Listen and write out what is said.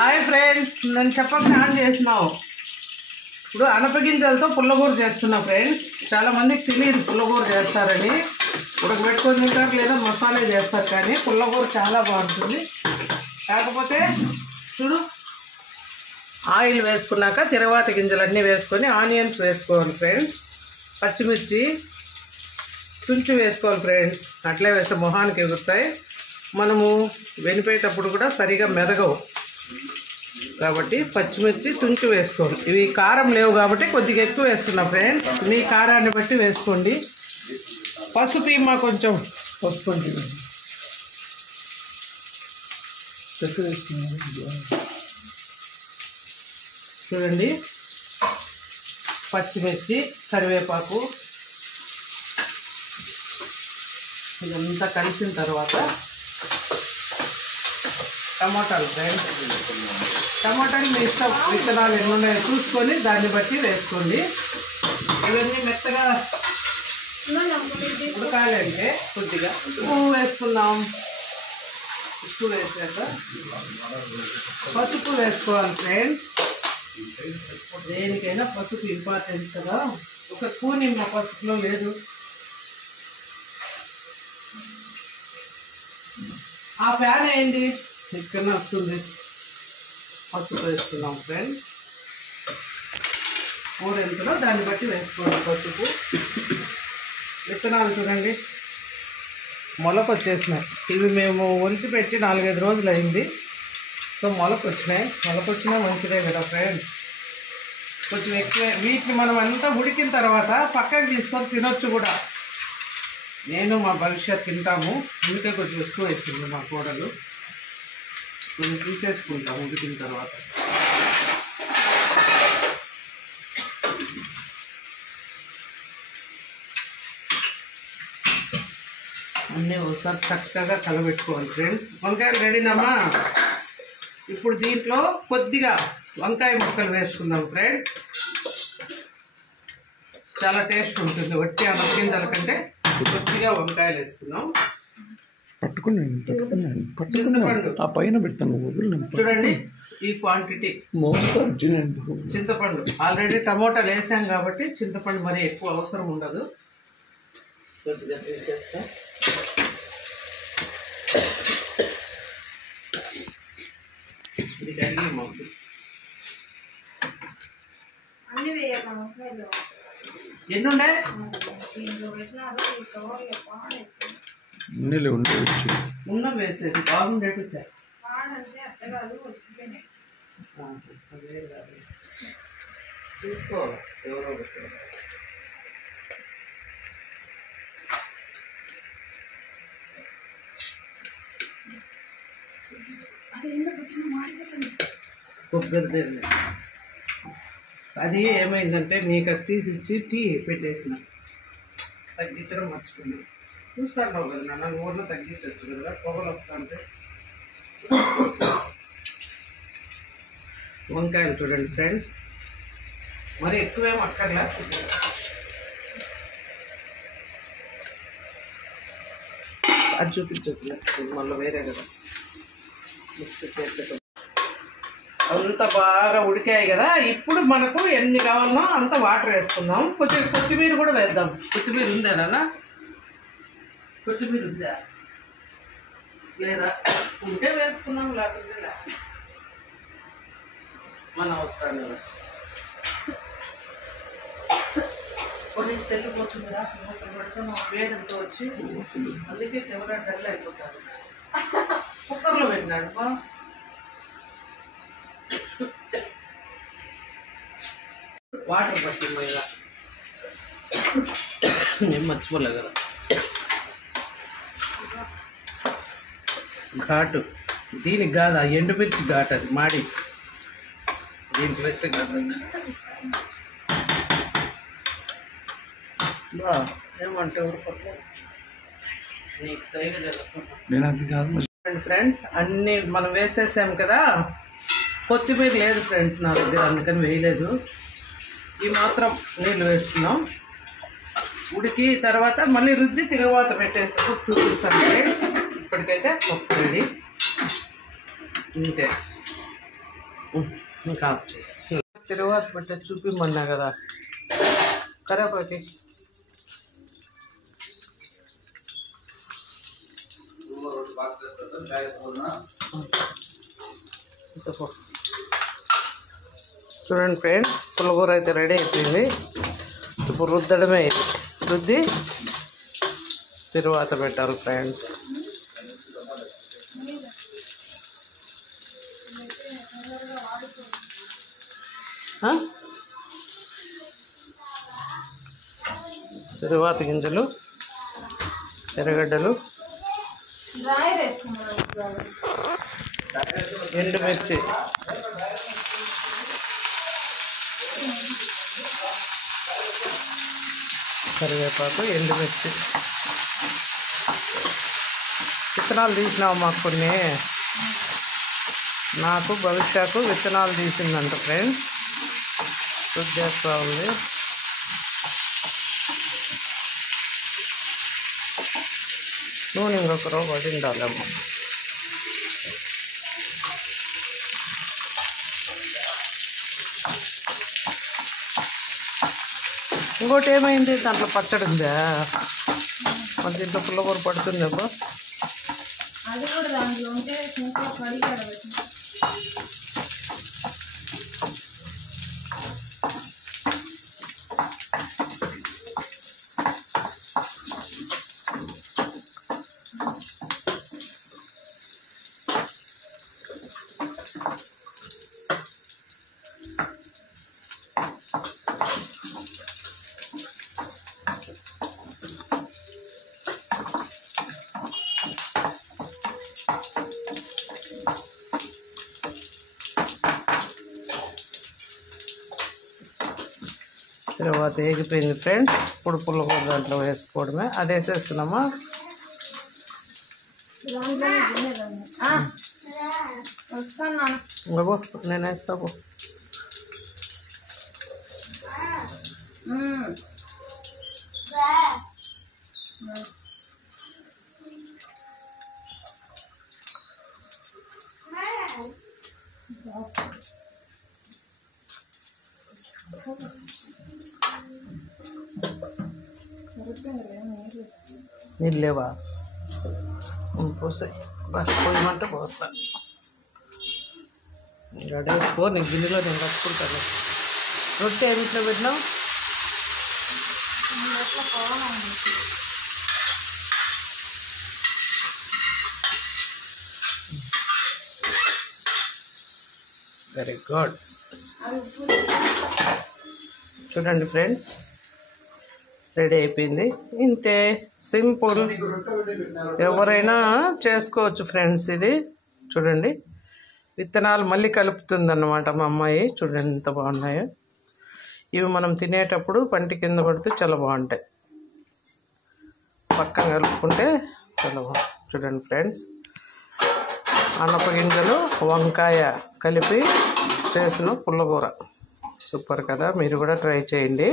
Hi friends, నేను చెప్పక on చేసినావు. ఇప్పుడు అనపగింజలతో పుల్లగూర చేస్తున్నా ఫ్రెండ్స్. చాలా మందికి తెలియదు పుల్లగూర చేస్తారని. ఉడకబెట్టుకొని తింటారు లేదా మసాలా చేస్తారు, కానీ పుల్లగూర చాలా బాగుంటుంది. కాకపోతే చూడు, ఆయిల్ వేసుకున్నాక తిరువాత గింజలన్నీ వేసుకొని ఆనియన్స్ వేసుకోవాలి ఫ్రెండ్స్. పచ్చిమిర్చి తుంచి వేసుకోవాలి ఫ్రెండ్స్. అట్లే వేస్తే మొహానికి ఎగురుతాయి. మనము వెనిపేటప్పుడు కూడా సరిగా మెదగవు కాబట్టి పచ్చిమిర్చి తుంచి వేసుకోవాలి. ఇవి కారం లేవు కాబట్టి కొద్దిగా ఎక్కువ వేస్తున్నా ఫ్రెండ్స్. మీ కారాన్ని బట్టి వేసుకోండి. పసుపు మా కొంచెం పసుపు చూడండి. పచ్చిమిర్చి, కరివేపాకు ఇదంతా కలిసిన తర్వాత టమాటాలు ఫ్రెండ్స్. టమాటాలు మీ ఇష్టం, విత్తనాలు ఎన్ని ఉన్నాయో చూసుకొని దాన్ని బట్టి వేసుకోండి. ఇవన్నీ మెత్తగా ఉడకాలంటే కొద్దిగా ఉప్పు వేసుకుందాం. ఉప్పు వేసాక పసుపు వేసుకోవాలి ఫ్రెండ్స్. దేనికైనా పసుపు ఇంపార్టెంట్ కదా. ఒక స్పూన్ మా పసుపులో లేదు. ఆ ఫ్యాన్ ఏంటి ఇక్కడ వస్తుంది. పసుపు వేసుకున్నాం ఫ్రెండ్స్. కూరెంతలో దాన్ని బట్టి వేసుకోండి పసుపు. విత్తనాలు చూడండి మొలకు వచ్చేసినాయి. ఇవి మేము ఒలిచిపెట్టి 4-5 రోజులు అయింది. సో మొలకు వచ్చినా మంచిదే కదా ఫ్రెండ్స్. కొంచెం ఎక్కువ వీటిని మనం అంతా ఉడికిన తర్వాత పక్కకి తీసుకొని తినొచ్చు కూడా. నేను మా భవిష్యత్ తింటాము, అందుకే కొంచెం ఎక్కువ వేసింది మా కోడలు. కొంచెం తీసేసుకుంటాము ఉడికిన తర్వాత. అన్నీ ఒకసారి చక్కగా కలబెట్టుకోవాలి ఫ్రెండ్స్. వంకాయలు రెడీనమ్మా. ఇప్పుడు దీంట్లో కొద్దిగా వంకాయ ముక్కలు వేసుకుందాం ఫ్రెండ్స్. చాలా టేస్ట్ ఉంటుంది. వట్టి అనపగింజల కంటే కొద్దిగా వంకాయలు వేసుకున్నాం. చింతపండు ఆ పైన పెడతాను చూడండి. ఈ క్వాంటిటీ చింతపండు. ఆల్రెడీ టమోటాలు వేసాం కాబట్టి చింతపండు మరీ ఎక్కువ అవసరం ఉండదు. కొద్దిగా తీసేస్తా. ఇది కడిగి మాకు ఎన్నుండే ఉన్న వేసేది బాగుండేటు చూసుకో. ఎవరో కొబ్బరి అది ఏమైందంటే నీకు అది తీసిచ్చి టీ పెట్టేసిన. తగ్గించడం మర్చిపోయింది. చూస్తాను కదా నాన్న, ఊర్లో తగ్గించచ్చు కదా, పొగలు వస్తుంటే. వంకాయలు చూడండి ఫ్రెండ్స్, మరి ఎక్కువేం అక్కర్లా. అది చూపించట్లే మళ్ళీ వేరే కదా. అంత బాగా ఉడికాయి కదా. ఇప్పుడు మనకు ఎన్ని కావాలనో అంత వాటర్ వేసుకుందాం. కొంచెం కొత్తిమీర కూడా వేద్దాం. కొత్తిమీర ఉందేనా? కొత్తిమీర ఉందా లేదా? ఉంటే వేసుకున్నాం, లేకపోతే మన అవసరాన్ని కొన్ని సెల్లు పోతుందిరా. పెడితే మా వేడంతో వచ్చి అందుకే కెమెరా డల్ అయిపోతాడు. కుక్కర్లో పెట్టినాడు బా. వాటర్ పట్టింది ఇలా. నేను మర్చిపోలే కదా. ఘాటు దీనికి కాదు, ఎండుమిర్చి ఘాటు. అది మాడి దీంట్లో వేస్తే ఘాటు. బా ఏమంటే నీకు సైడ్ జరుగుతుంది ఫ్రెండ్స్. అన్నీ మనం వేసేసాం కదా. కొత్తిమీర లేదు ఫ్రెండ్స్ నా దగ్గర, అందుకని వేయలేదు. ఈ మాత్రం నీళ్ళు వేసుకున్నాం. ఉడికి తర్వాత మళ్ళీ రుద్ది తిరువాత పెట్టేటప్పుడు చూపిస్తాను ఫ్రెండ్స్. ఇప్పటికైతే పప్పు రెడీ. ఇంతే. ఇంకా తిరువాత పెట్టే చూపిమన్నా కదా కరేపాకి. చూడండి ఫ్రెండ్స్, పుల్లగూర అయితే రెడీ అయిపోయింది. ఇప్పుడు రుద్దడమే. ఇది రుద్ది తిరువాత పెట్టారు ఫ్రెండ్స్. తిరువాత గింజలు, ఎర్రగడ్డలు, ఎండుమిర్చి, కరివేపాకు, ఎండుమిర్చి. విత్తనాలు తీసినావు మాకు కొన్ని. నాకు భవిష్యత్తు విత్తనాలు తీసిందంట ఫ్రెండ్స్. శుద్ధి చేస్తూ ఉంది. నూనె ఇంకొక రవ్వ పడిండాలేమో. ఇంకోటి ఏమైంది, దాంట్లో పచ్చడి ఉందా? మరి దీంట్లో పుల్లగూర పడుతుందేమో. తర్వాత ఎగిపోయింది ఫ్రెండ్స్. ఇప్పుడు పుల్లగూర దాంట్లో వేసుకోవడమే. అది వేసేస్తున్నామా. బాబు నేను వేస్తావు. నీళ్ళు లేవా? పోసాయి. పోయమంటే పోస్తా. గడేసుకో. నీ గిన్నెలో నేను కట్టుకుంటాను. రొట్టె ఏమిట్లో పెట్టినావు? Very good. చూడండి ఫ్రెండ్స్, రెడీ అయిపోయింది. ఇంతే, సింపుల్. ఎవరైనా చేసుకోవచ్చు ఫ్రెండ్స్. ఇది చూడండి, విత్తనాలు మళ్ళీ కలుపుతుంది అన్నమాట మా అమ్మాయి. చూడండి ఎంత బాగున్నాయో. ఇవి మనం తినేటప్పుడు పంటి కింద పడుతూ చాలా బాగుంటాయి. పక్కన కలుపుకుంటే చాలా బాగుంది. చూడండి ఫ్రెండ్స్, అనపగింజలు, వంకాయ కలిపి చేసిన పుల్లగూర సూపర్ కదా. మీరు కూడా ట్రై చేయండి.